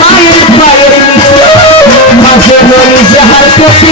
মায়ের পায়ের হাসে বলি যাহার প্রতি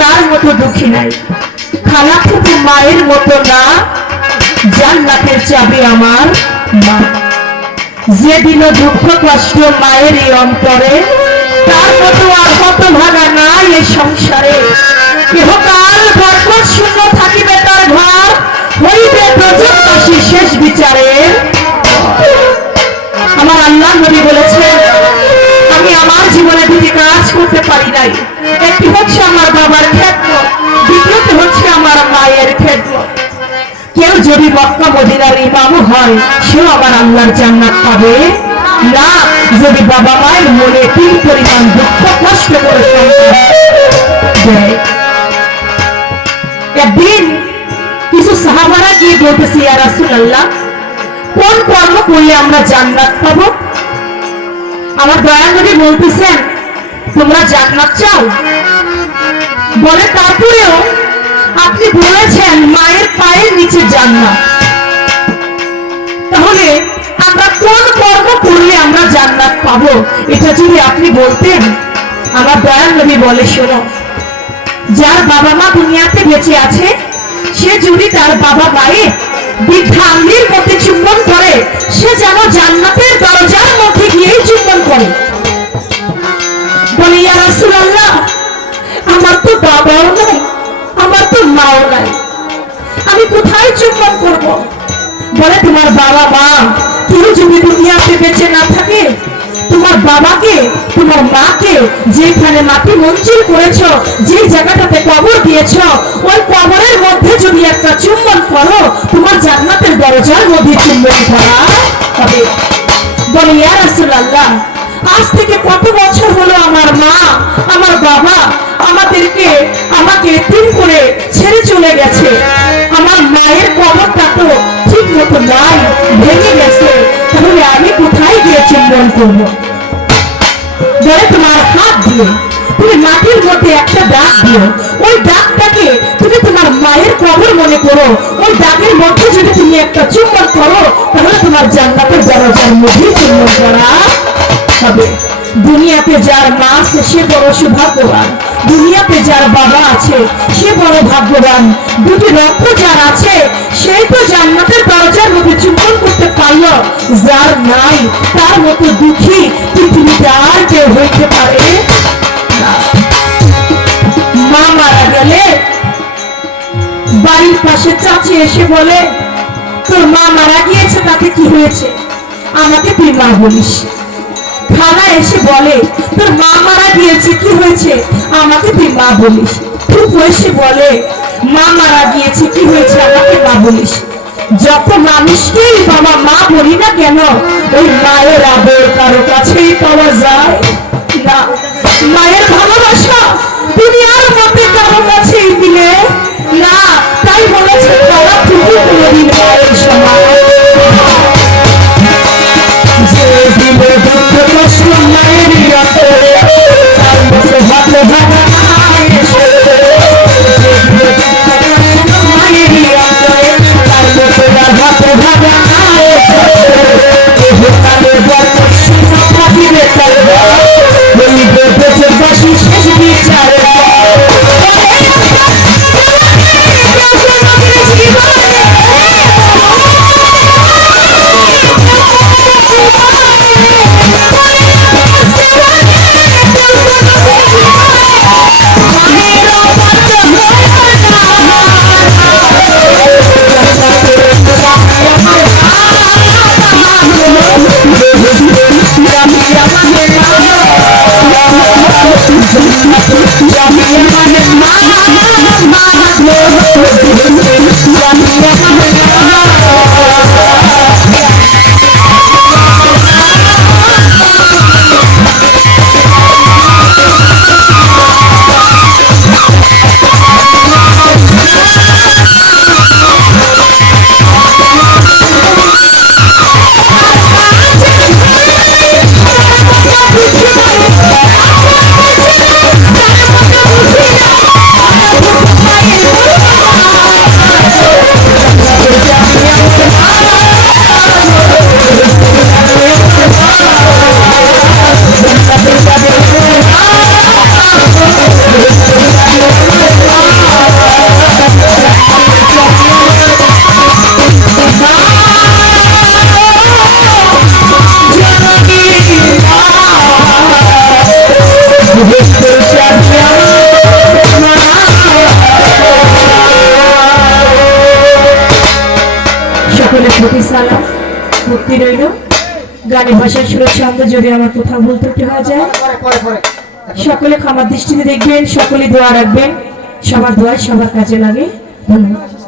তার মতো দুঃখী নাই। খালা খুবই মায়ের মতো না, জান্নাতের চাবি আমার মা। যেদিন দুঃখ কষ্ট মায়ের এই অন্তরে, তার মতো আর কত ভাই চাই একটি হচ্ছে আমার বাবার ক্ষেত্র দ্বিতীয়ত হচ্ছে আমার মায়ের ক্ষেত্র কেউ যদি মক্কা মদিনার ইমাম হয়, সেও আমার আল্লাহর জান্নাত পাবে। না, যদি বাবা মায়ের মনে তিন পরিমাণ দুঃখ, কষ্ট করে একদিন কিছু সাহাবারা গিয়ে বলতেছি আর আল্লাহ কোন কর্ম করলে আমরা জান্নাত পাবো? আমার দয়া নবী বলতেছেন তোমরা জান্নাত চাও? বলে তারপরেও আপনি বলেছেন, মায়ের পায়ের নিচে জান্নাত তাহলে আমরা কোন কর্ম করলে আমরা জান্নাত পাব? এটা যদি আপনি বলতেন, আমার দয়াল নবী বলে, শোনো, যার বাবা মা দুনিয়াতে বেঁচে আছে, সে যদি তার বাবা মায়ের বৃদ্ধা মধ্যে চুম্বন করে, সে যেন জান্নাতের দরজার মধ্যে গিয়েই চুম্বন করে। আমি কোথায় চুম্বন করব? বলে, তোমার বাবা মা, কেউ যদি দুনিয়াতে বেঁচে না থাকে, তোমার বাবাকে, তোমার মাকে, যেখানে মাটি মঞ্জুর করেছ, যে জায়গাটাতে কবর দিয়েছ, ওই কবরের মধ্যে যদি একটা চুম্বন করো, তোমার জান্নাতের দরজার মধ্যে চুম্বন করা হবে। বলে, ইয়া রাসূলুল্লাহ আজ থেকে কত বছর হলো আমার মা, আমার বাবা আমাদেরকে আমাকে তিন করে ছেড়ে চলে গেছে। আমার মায়ের কবরটা তো ঠিক মতো নাই, ভেঙে গেছে। তাহলে আমি কোথায় গিয়ে চুম্বন করব? ধরে তোমার হাত দিয়ে তুমি মাটির মধ্যে একটা ডাক দিও। ওই ডাকটাকে তুমি তোমার মায়ের কবর মনে করো। ওই ডাকের মধ্যে যদি তুমি একটা চুম্বন করো, তাহলে তোমার জান্নাতের দরজার মধ্যে চুম্বন করা। হবে। দুনিয়াতে যার মা আছে, সে বড় সৌভাগ্যবান। দুনিয়াতে যার বাবা আছে, সে বড় ভাগ্যবান। দুটি রক্ত যার আছে সেই তো জান্নাতের দরজার মধ্যে চুম্বন করতে পারল। যার নাই, তার মতো দুঃখী পৃথিবীতে আর কেউ হইতে পারে মা মারা গেলে বাড়ির পাশে চাচি এসে বলে, তোর মা মারা গিয়েছে তাকে কি হয়েছে? আমাকে তুই মা বলিস। খালা এসে বলে, তোর মা মারা গিয়েছে, কি হয়েছে? আমাকে তুই মা বলিস। তুই এসে বলে, মা মারা গিয়েছে, কি হয়েছে? আমাকে মা বলিস। যত মানুষকেই বাবা মা বলি না কেন, ওই মায়ের আদর কারও কাছেই পাওয়া যায় না। মায়ের ভালোবাসা দুনিয়ার মধ্যে কারও কাছেই দিলে না। তাই বলেছে, তারা তুমি কোনোদিন মায়ের সমান। I'm not going to mama, mama, mama, mama, প্রতি সালাম ভক্তি রইল। গানের ভাষার সুরের ছন্দ যদি আমার কোথাও ভুল ত্রুটি হয়ে যায়, সকলে ক্ষমার দৃষ্টিতে দেখবেন, সকলে দোয়া রাখবেন। সবার দোয়ায় সবার কাজে লাগে। ধন্যবাদ।